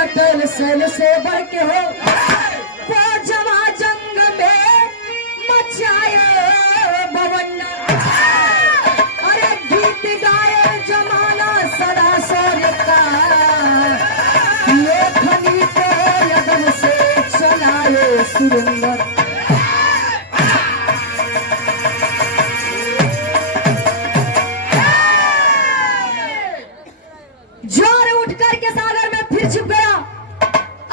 Atal cell से बढ़ के हो जमा जंग में मचाए बवन्ना। अरे गीत गाए जमाना सदा सौर्य का लेखनी को यदन से चलाए सुरेंद्र। जोर उठकर के सागर में फिर छिप गया,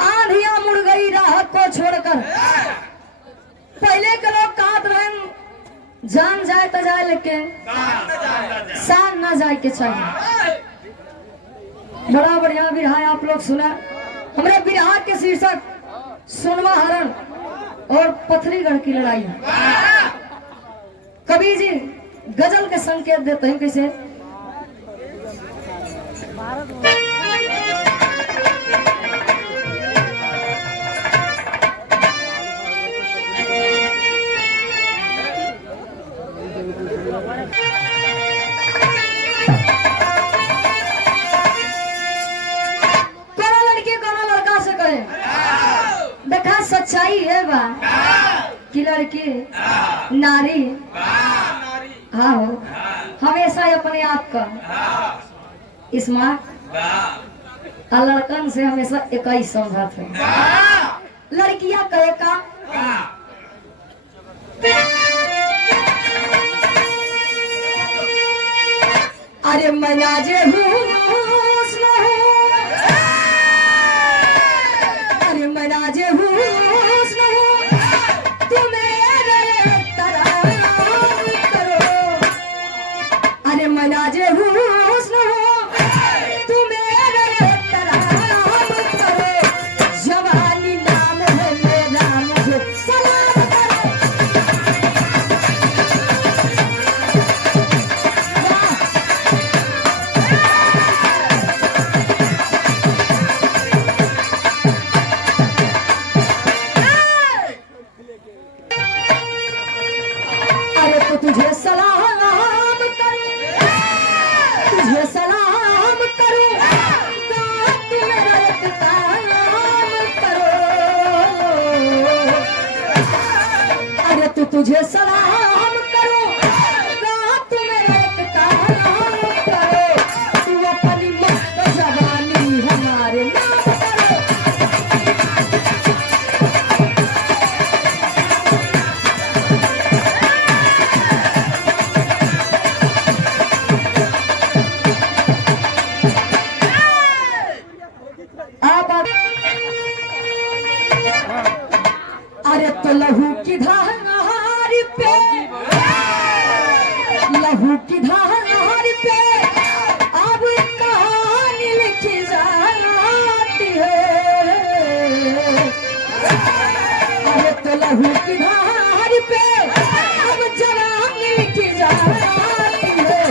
आंधियां मुड़ गई राह को छोड़कर। पहले के लोग कहत रहे जान जाए तो जाए लेकिन शान ना जाए के चाहिए। बड़ा बढ़िया बिरहा आप लोग सुना। हमारे बिरहा के शीर्षक सोनवा हरण और पथरीगढ़ की लड़ाई। कवि जी गजल के संकेत देते हैं कैसे। देखा सच्चाई है बा कि लड़की नारी हाँ हो हमेशा अपने आप का स्मार्ट और लड़कन से हमेशा एक ही समझत है। लड़कियां कहे का अरे मैं जे हूँ तुझे सलाम करूं, तुझे सलाम करूं, तुम रत काम करो। अरे तुझे सलाम करूं, तुम रत काम करो। तू अपनी मस्त जवानी हमारे नाम करो। अरे तो लहू की धार पे, लहू की धार पे अब कहानी लिखी जाती है। अरे तो लहू की धार पे अब जवानी लिखी जाती है।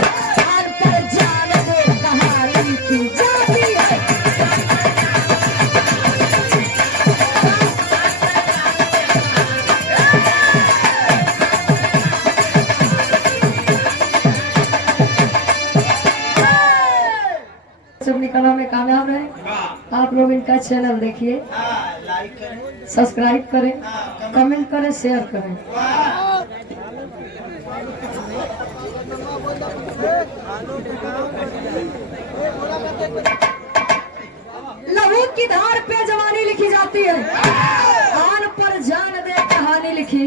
और पर जान दो कहानी लिखी जाती है। निकलने में कामयाब रहे। आप लोग इनका चैनल देखिए, सब्सक्राइब करें, कमेंट करें, शेयर करें। लहू की धार पे जवानी लिखी जाती है, आन पर जान दे कहानी लिखी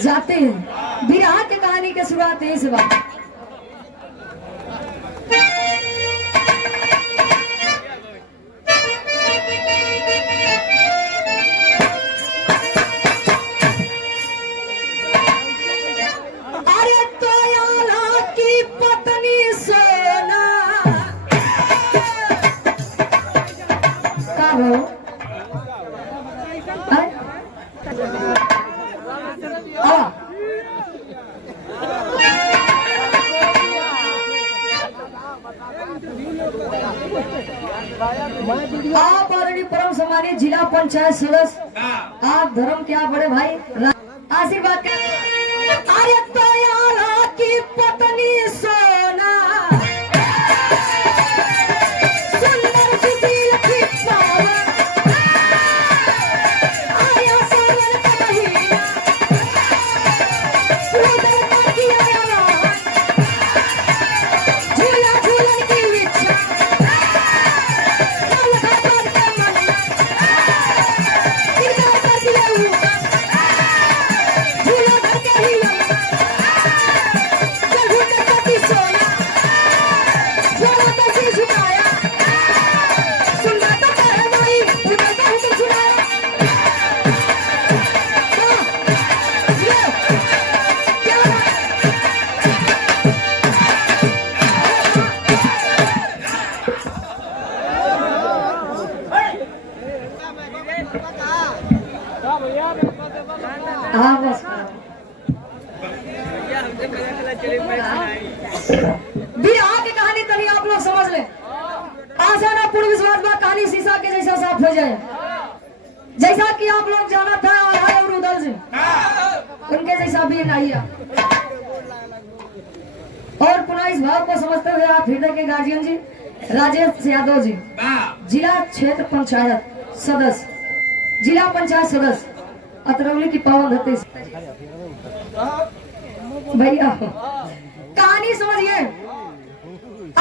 जाती है। बिरहा की कहानी की शुरुआत यही से बात। आप आदरणीय परम सम्मानित जिला पंचायत सदस्य, आप धर्म के आप बड़े भाई आशीर्वाद अरे दयाला की पत्नी सोना सुंदर सुशील की हाँ बस बिरहा की कहानी तनी आप लोग समझ ले। आशा ना पूर्ण विश्वास बा कहानी शीशा के जैसा साफ हो जाए। जैसा कि आप लोग जाना था आल्हा और उदल जी उनके जैसा भी नहीं है। और पुनः इस भाव को समझते हुए आप हृदय के गार्जियन जी राजेश यादव जी जिला क्षेत्र पंचायत सदस्य जिला पंचायत सदस्य अतरौली की पावन धरती भैया कहानी समझिए।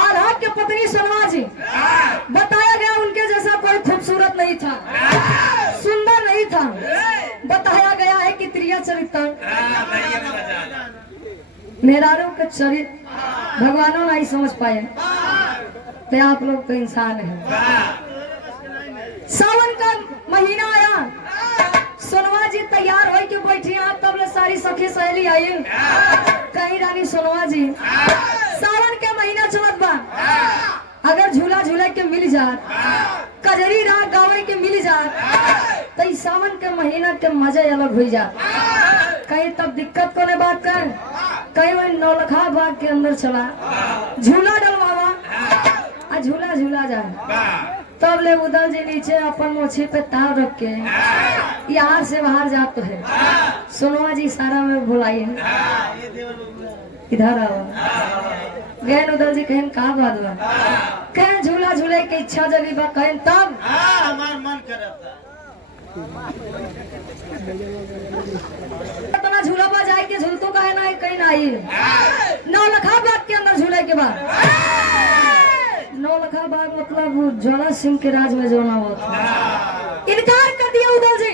आल्हा की पत्नी सोनवा जी बताया गया उनके जैसा कोई खूबसूरत नहीं था, सुंदर नहीं था। बताया गया है कि त्रिया चरित्र मेहरारों के चरित्र भगवानों नहीं समझ पाए। तो आप लोग तो इंसान हैं। सावन का महीना आया, सोनवा जी तैयार हो के बैठी आप तब ले सारी सखी सहेली आई कहीं रानी सोनवा जी सावन के महीना चलत बा अगर झूला झूला के मिल जात कजरी राग गावे के मिल जात तो इस सावन के महीना के मजे अलग हो जात। कहीं तब दिक्कत को बात कर कहीं वही नौलखा बाग के अंदर चला झूला डलवावा आ झूला झूला जाए तब ले उदल जी नीचे अपन मोछी पे ताव रख के यहाँ से बाहर जाते है। सोनवा जी सारा में बुलाई है इधर आओ गैन उदल जी कहन का बात बा कहन झूला झूले के इच्छा जगी बा कहन तब हमार मन करता इतना झूला बा जाए के झूलतो काहे ना कहीं नहीं नौलखा बाग के अंदर झूले के बाद नौलखा बाग मतलब ज्वाला सिंह के राज में जोना हुआ था। इनकार कर दिया उदल जी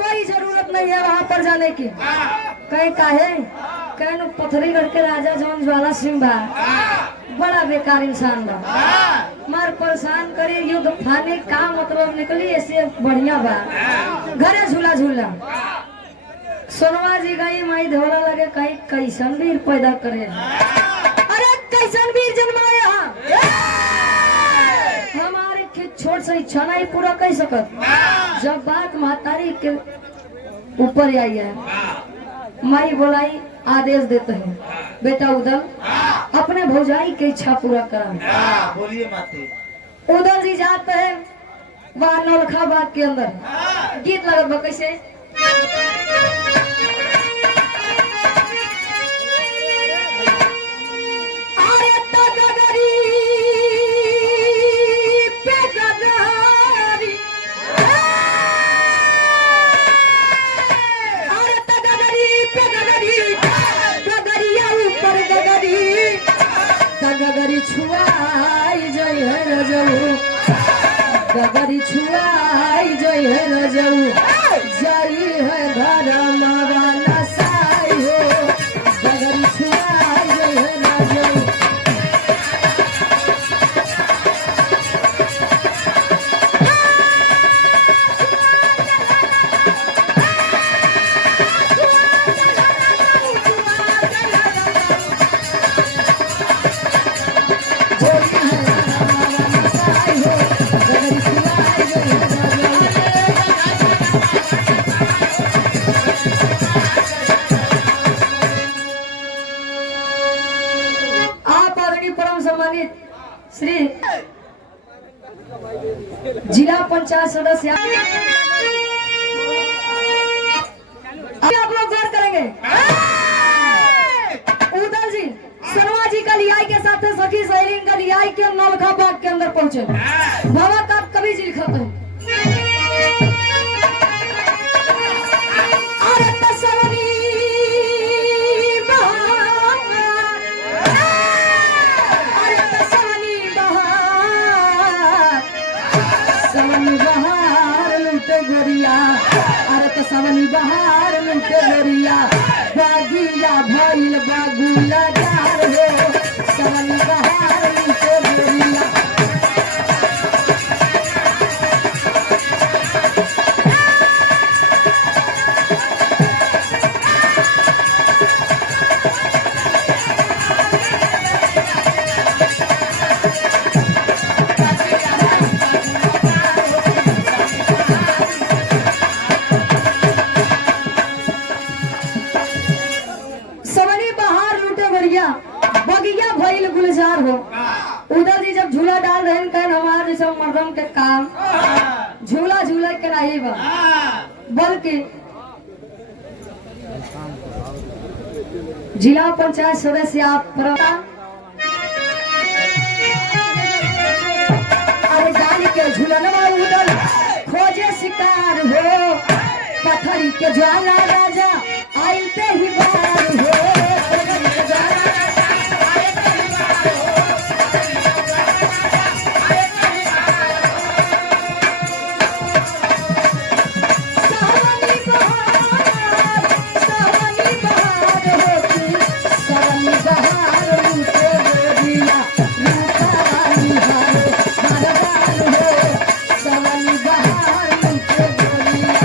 कोई जरूरत नहीं है वहां पर जाने की। कहे काहे कहे पथरीगढ़ के राजा जौन ज्वाला सिंह बा बड़ा बेकार इंसान बा मार परेशान करे युद्ध फाने का मतलब निकली ऐसे बढ़िया बा घरे झूला झूला। सोनवा जी गई माई धोला लगे कहीं कैसन वीर पैदा करे अरे कैसन वीर जन्माया हमारे छोट से इच्छा नहीं पूरा कर सकत। जब बात महतारी के ऊपर आई है माई बोलाई आदेश देते हैं बेटा उदल अपने भौजाई की इच्छा पूरा करा। बोलिए माते उदल जी जाते हैं वहां नौलखा बाग के अंदर गीत लगत बा कैसे गगरी छुआई जय है रजऊ गगरी छुआई जय है रजऊ जई है धर्म वाला साई हो गगरी छुआई जय है रजऊ। श्री जिला पंचायत सदस्य आप लोग गौर करेंगे उदल जी सोनवा जी का लियाई के साथ सखी सहेली का लियाई के नौलखा बाग के अंदर पहुंचे बाबा का कभी जी लिखा है सवनी बहार मिलते गोरिया बागिया भइल बागुला डार हो सवनी बहार मिलते गोरिया। बता दें कि हमारे जैसे मर्दम के काम झूला झूला के नहीं बा, बल्कि जिला पंचायत सदस्य आप अरे गाली के झूलनवा उड़ल खोजे शिकार हो, पत्थरी के ज्वाला राजा आइते ही बार हो, पत्थरी के ज्वाला राजा आइते ही बार हो, पत्थरी के ज्वाला राजा आइते ही बार हो। सावनी बहार होती, सावनी बहार रूपे गोरिया, रूपावाली हार बार हो, सावनी बहार रूपे गोरिया,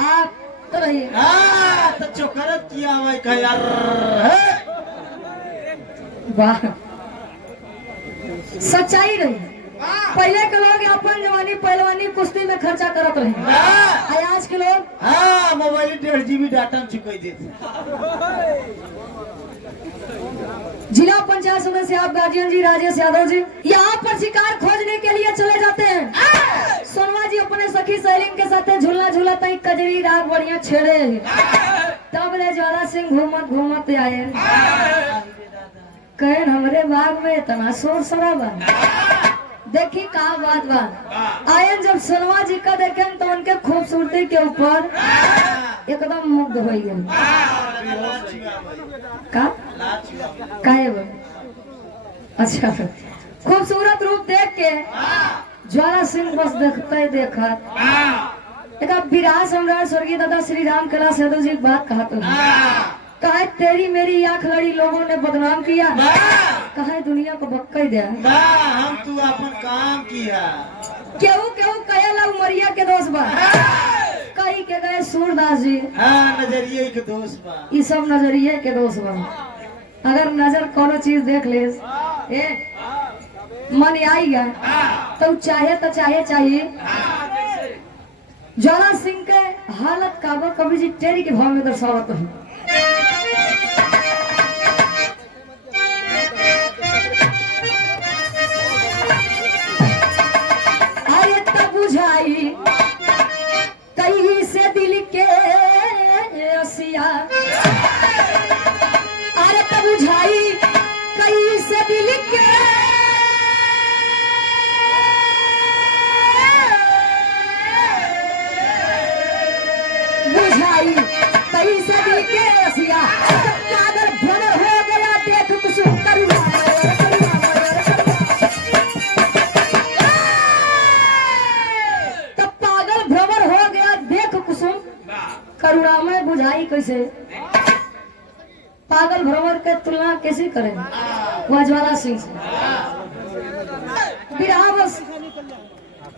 आप तो रहिए। तो चोकरत किया हुआ है यार। वाह, सच्चाई रही। पहले के लोग अपन जवानी पहलवानी कुश्ती में खर्चा करत रहे, आज के लोग हाँ मोबाइल 1.5 GB डाटा में चुकाई देते। जिला पंचायत सदस्य आप गार्जियन जी राजेश यादव जी यहाँ पर शिकार खोजने के लिए चले जाते हैं। सोनवा जी अपने सखी सहेली के साथ झूलना झूलता ही कजरी राग बढ़िया छेड़े, तब ले ज्वाला सिंह घूमत घूमत आए, कहे हमरे बाग में इतना शोर शराबा, देखी कहा बात बा। आयन जब सोनवा जी का देखे तो उनके खूबसूरती के ऊपर एकदम मुग्ध हो गए। का काहे वो? अच्छा, खूबसूरत रूप देख के ज्वाला सिंह बस देखते देखत एक विराट सम्राट स्वर्गीय दादा श्री राम कैलाश यादव जी बात कहा तो कहा तेरी मेरी आंख लड़ी लोगों ने बदनाम किया, कहा दुनिया को भक्का दिया, हम तू अपन काम किया। केहू केहू कहेला उमरिया के दोस्त बा, कई के गए सूरदास जी नजरिए के दोस्त बा, ये सब नजरिए के दोस्त बा। अगर नजर कोनो चीज देख ले मन आएगा तो चाहे चाहिए। ज्वाला सिंह के हालत काबा कवि जी टेरी के भाव में दर्शावत है। आये तब बुझाई कहीं से दिल के रसिया, अरे तब बुझाई कहीं से दिल के बुझाई कहीं से दिल के रसिया, पागल भ्रमर हो गया देख कुसुम करुणा तब पागल भ्रमर हो गया देख कुसुम करुणामय बुझाई कैसे। पागल भ्रमर के तुलना कैसे करें वह ज्वाला सिंह से। विरहा बस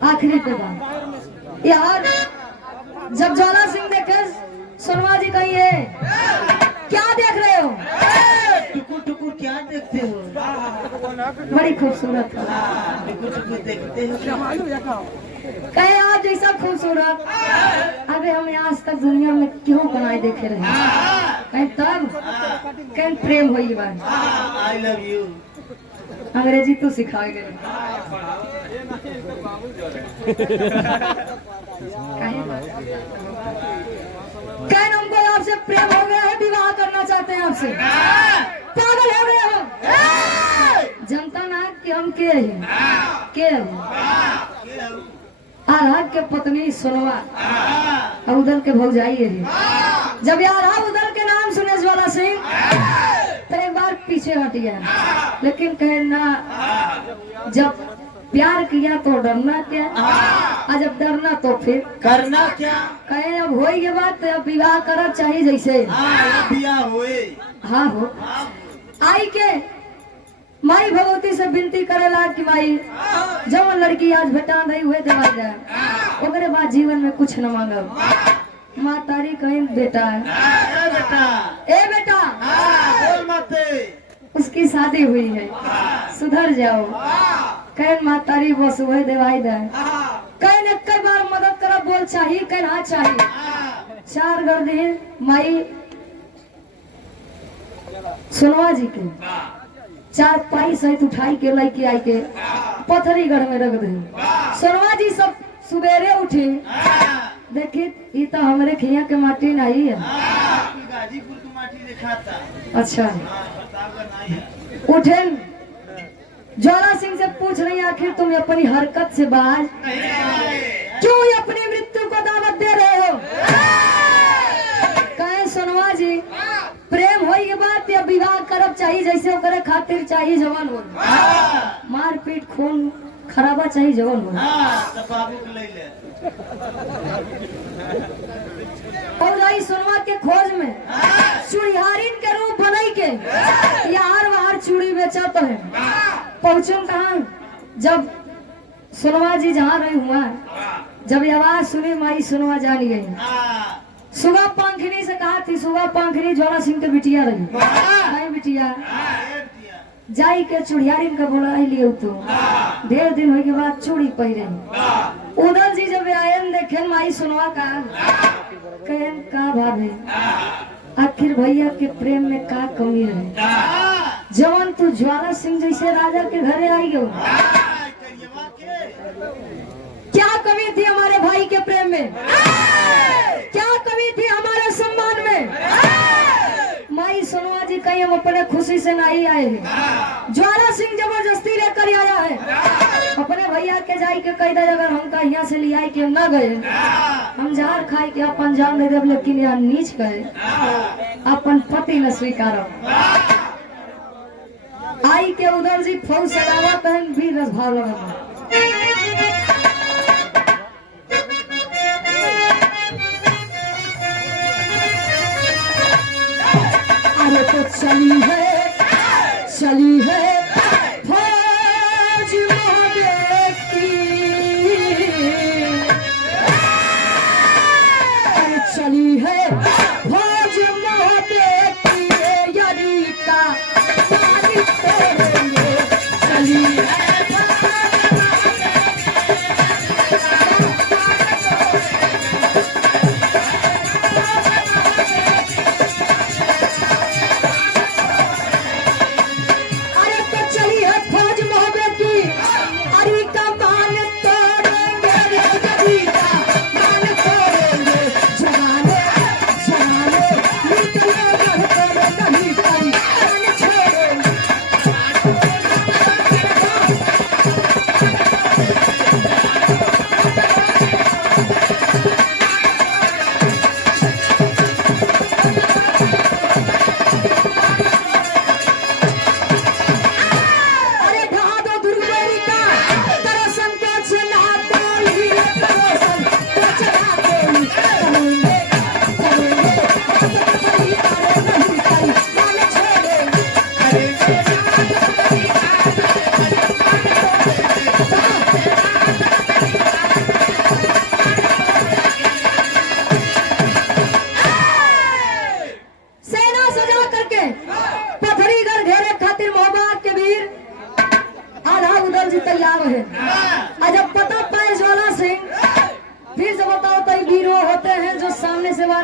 आखिरी पे बात यार, जब ज्वाला सिंह देखे सोनवा जी कहिए क्या देख रहे हो? टुकुर टुकुर क्या देखते हो? बड़ी खूबसूरत टुकुर टुकुर देखते हो। कहे आप जैसा खूबसूरत अबे हमें आज तक दुनिया में क्यों बनाए देखे रहे, कहीं तब कहीं प्रेम हुई बात। आई लव यू अंग्रेजी तो सिखाए गए कहीं हमको आपसे प्रेम हो गया है, विवाह करना चाहते हैं आपसे। पागल हो गए हो, जनता ना कि हम के हैं के आराग के पत्नी सोनवा और उदल के भौजाई है। जब यार उदल के नाम सुने ज्वाला सिंह तो एक बार पीछे हट गया, लेकिन कहना जब प्यार किया तो डरना क्या, और जब डरना तो फिर करना क्या। कहे अब हो ये बात तो अब विवाह करना चाहिए जैसे बिया हुए। हाँ हो आई के माई भगवती से विनती करेला कि माई जब लड़की आज भेटा नहीं हुए देवा जाए, ओकरे बाद जीवन में कुछ न मांगब। माँ तारी कहीं बेटा है बेटा ए बेटा बोल मत। उसकी शादी हुई है, सुधर जाओ। कहन मातारी बस वही दवाई दे। कहन एक कई बार मदद करब बोल चाहिए कहन हाँ चाहिए। 4 घर दिन माई सोनवा जी के 4 पाई सहित उठाई के लेके आई के पथरी घर में रख दे। सोनवा जी सब सुबेरे उठे देखी ये तो हमारे खिया के माटी नहीं है। गाजीपुर की माटी दिखाता। अच्छा प्रतापगढ़ नहीं है। उठे ज्वाला सिंह से पूछ रही आखिर तुम अपनी हरकत से बाज क्यों अपनी मृत्यु को दावत दे रहे हो? कहे सोनवा जी प्रेम हो ये बात या विवाह करब चाहिए जैसे करे खातिर चाहिए जवान हो। मार पीट खून खराबा चाहिए जवान हो। बाबू के ले ले। और आई सोनवा के खोज में चूड़िहारिन के रूप बनाई के यार बाहर चूड़ी बेचत है। पहुंचन कहा जब सोनवा जी जहाँ रही हुआ जब आवाज सुनी माई सोनवा जान गई। सुबह पंखनी से कहा थी सुबह पंखनी ज्वाला सिंह के बिटिया रही। नहीं बिटिया जाई के चूड़ियारिन का बोला लिए तो 1.5 दिन होने के बाद चूड़ी पहिरे। उधर जी जब आयन देखे माई सुनवा का कहन का भाभी आखिर भैया के प्रेम में का कमी है जवान तू ज्वाला सिंह जैसे राजा के घरे आई हो। क्या कमी थी हमारे भाई के प्रेम में? क्या कमी थी हमारे सम्मान में? माई सोनवा जी कहीं हम अपने खुशी से नहीं आए हैं। ज्वाला सिंह जबरदस्ती लेकर आया है। अपने भैया के जाई के कही दे अगर हमका यहाँ से लिया के न गए हम जहर खाई के अपन जान दे देव लेकिन यहाँ नीच गए अपन पति न स्वीकार। आई के उधर जी फौज सजावा कहन भी रस भाव लगा। अरे तो चली है फौज मोहब्बे की। अरे चली है फौज मोहब्बे की यारी का मालिक तोड़ेंगे। चली है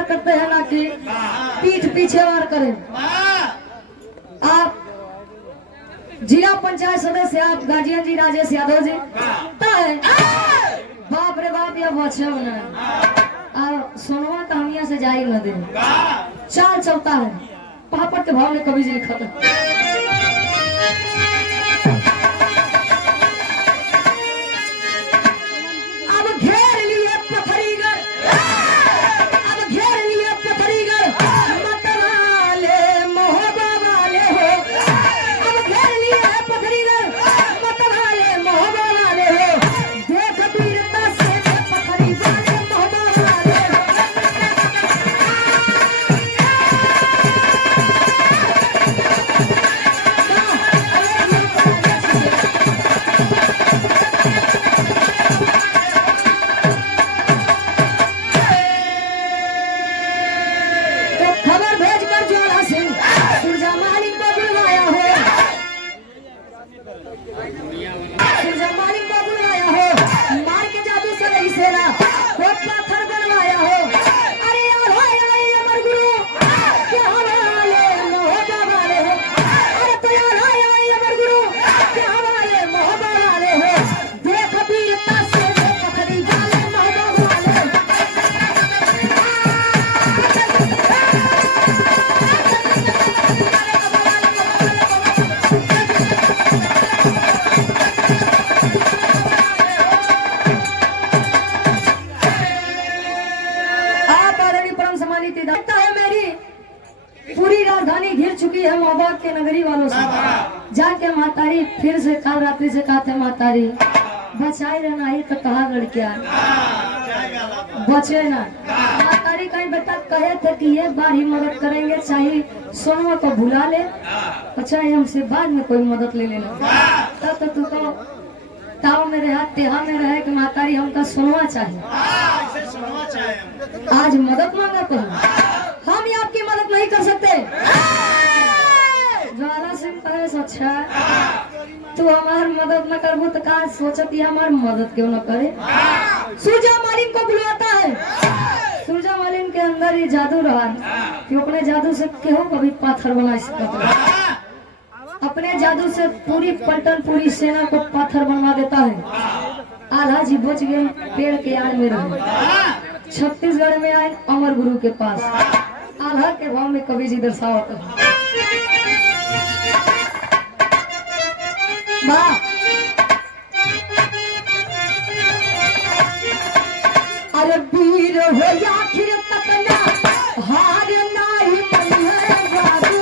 करते हैं ना कि पीठ पीछे वार करें। आप जिला पंचायत सदस्य आप गाजिया जी राजेश यादव जी बाप रे बाप या बच्चा बना और सोनवा कहानियां से जाई न दे चाल चलता है पापड़ के भाव में कभी जी लिखा था। सूरजा मालिन को बुलाया हो, मार के जादू से नहीं सेना को पत्थर बनवाया हो। अरे यार हो यार अमर गुरु क्या हवाले मोहब्बत वाले हो। अरे तो यार हो यार अमर गुरु क्या हवाले मोहब्बत वाले हो। देख वीरता से पकड़ी वाले मोहब्बत वाले। पूरी राजधानी घिर चुकी है मोहब्बत के नगरी वालों से। जाके मातारी फिर से काल रात्रि से कहते मातारी बचाए रहना ही तो कहा लड़किया बचे ना। मातारी कहीं बेटा कहे थे कि ये बार ही मदद करेंगे, चाहे सोनवा को भुला ले और चाहे हमसे बाद में कोई मदद ले लेना। तब तो तू तो ताव में रहा तेहा में रहे कि मातारी हमका सोनवा चाहिए। आज मदद मांगा तो हम ही आपकी मदद नहीं कर सकते। ज्वाला सिंह कहे अच्छा तू हमार मदद न करबू तो का सोचती हमार मदद क्यों न करे। सूरजा मालिन को बुलाता है। सूरजा मालिन के अंदर ये जादू रहा कि अपने जादू से क्यों कभी पत्थर बना सकता। अपने जादू से पूरी पलटन पूरी सेना को पत्थर बनवा देता है। आल्हा जी बच गए पेड़ के आड़ में रहे। छत्तीसगढ़ में आए अमर गुरु के पास। आल्हा के भाव में कवि जी दर्शावत है। अरे वीर हो आखिर तक ना हार नहीं मन है जादू।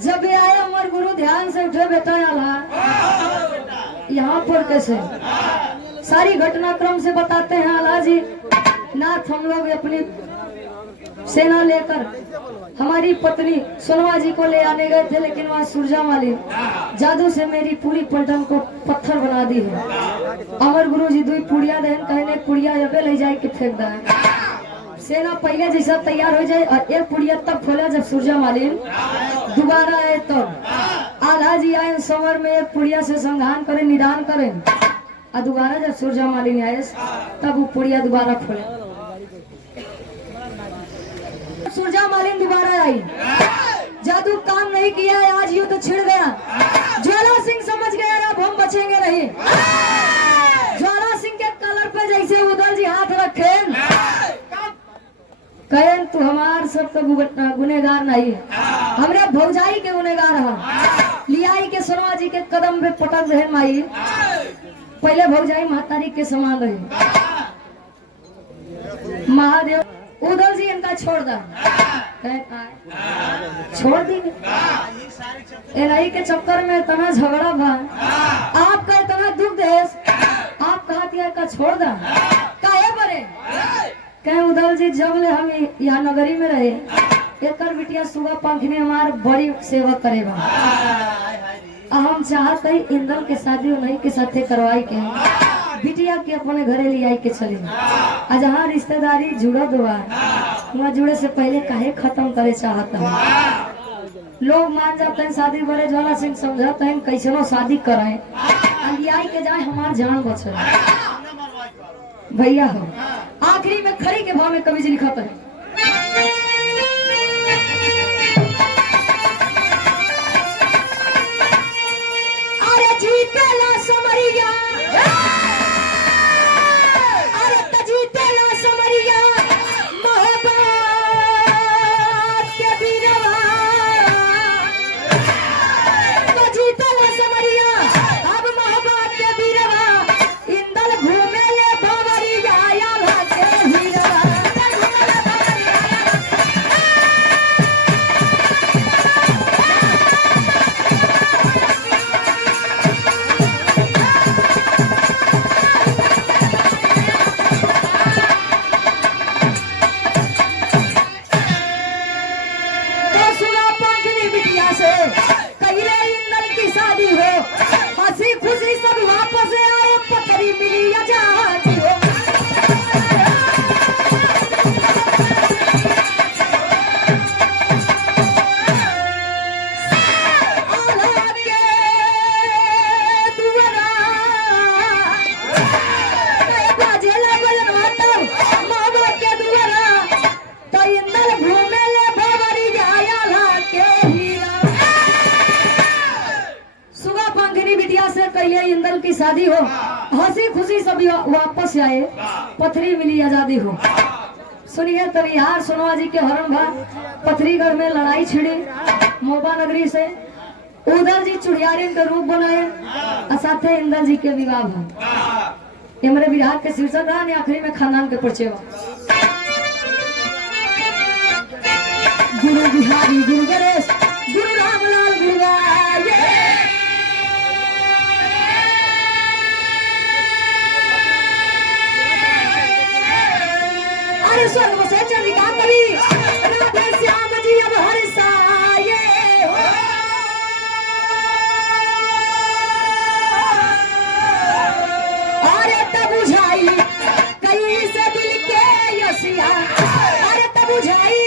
जब ये आए अमर गुरु ध्यान से उठे बेटा आल्हा यहाँ पर कैसे सारी घटनाक्रम से बताते हैं आल्हा जी। नाथ हम लोग अपनी सेना लेकर हमारी पत्नी सोनवा जी को ले आने गए थे, लेकिन वहाँ सूरजा मालिन जादू से मेरी पूरी पलटन को पत्थर बना दी है। अमर गुरु जी दुई पुड़िया देन कहने पुड़िया अबे ले जाए के फेंक दे। सेना पहले जैसा तैयार हो जाए और एक पुड़िया तब खोला जब सूरजा मालिन दोबारा आए तब। आल्हा जी आए समर में एक पुड़िया से संधान करे निदान करे और दोबारा जब सूरजा मालिन आए तब वो पुड़िया दोबारा खोले। सूरजा मालिन दोबारा आई, जादू काम नहीं किया है, आज युद्ध छिड़ गया। ज्वाला सिंह समझ गया अब हम बचेंगे नहीं। ज्वाला सिंह के कलर पे जैसे उदल जी हाथ रखे कहन तू हमार सब तो गुनेगार नहीं, हमरे भौजाई के गुनेगार है। लियाई के सोनवा जी के कदम पे पटक रहे माई, पहले भौजाई मातारी के समान रही। महादेव उदल जी इनका छोड़ दा, छोड़ दी एनआई के चक्कर में इतना झगड़ा बा, आपका इतना दुख देश, आप कहा का छोड़ दा काहे बरे कहे उदल जी जब ले हम यहाँ नगरी में रहे एक बिटिया सुबह पंखनी हमार बड़ी सेवा करेगा। हाय हाय रे हम चाहते ही इंदल के शादी उन्हीं के साथे करवाई के बिटिया के अपने घरे ले आई के चले आ जहाँ रिश्तेदारी जुड़त हुआ वहाँ जुड़े से पहले काहे खत्म करे चाहता है। लोग मान जाते हैं शादी बड़े ज्वाला सिंह समझाते हैं कैसनो शादी कराए आई के जाए हमार जान बचे भैया हो। आखिरी में खड़ी के भाव में कवि जी लिखा है अरे जीतेला समरिया अरे जीतेला समरिया मोहब्बत के बीरवा तो जीतेला समरिया अब मोहब्बत के बीरवा इंदल घूमे ले भवरिया या भागे हीरवा तो सुना पंखनी बिटिया से कहिले इंदल की शादी हो हंसी खुशी सब वापस आए पथरी मिली आजादी हो। औलाद के दुआरा कहे बाजेला बजन मातम मोहब्बत के दुआरा तो इंदल घूमे ले भवरी आया के हीरा। सुबह पंखनी बिटिया से कहिए इंदल की शादी हो हंसी खुशी सभी वापस आए पथरी मिली आजादी हो। सुनिए तनिहार सोनवा जी के हरण भा पथरीगढ़ में लड़ाई छिड़ी मोबा नगरी से उदल जी चुड़ियारिन का रूप बनाए और साथे इंदल जी के विवाह भा। ये मेरे विराह के शीर्षक रहा ने आखिरी में खानदान के परिचय बा। गुरु बिहारी गुरु गणेश गुरु रामलाल गुरुवाये अरे स्वर्ग से चंद्रिका कवि राधे श्याम जी अब हरिसाये अरे तब बुझाई कहीं से दिल के यसिया अरे तब बुझाई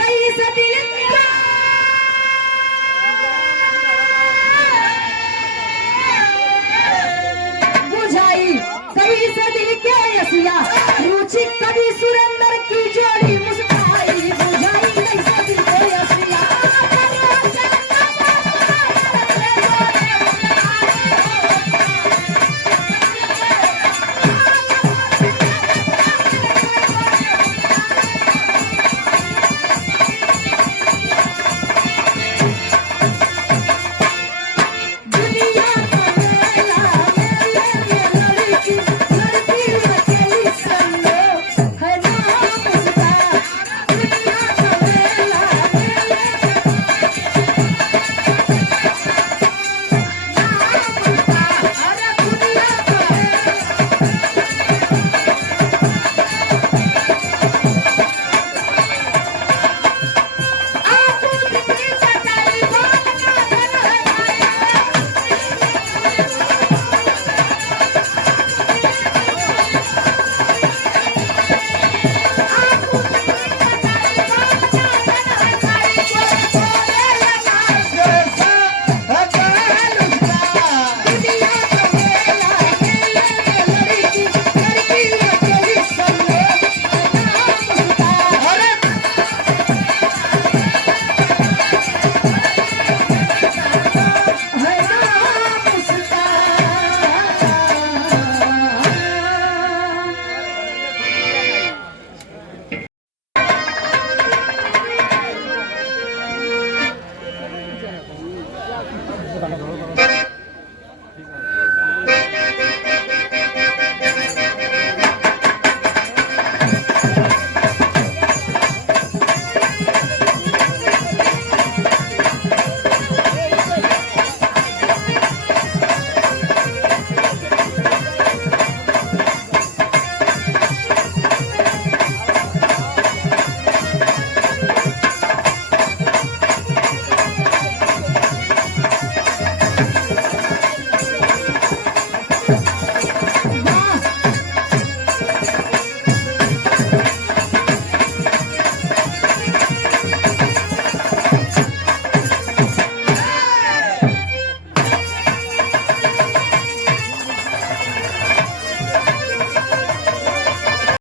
कहीं से दिल के है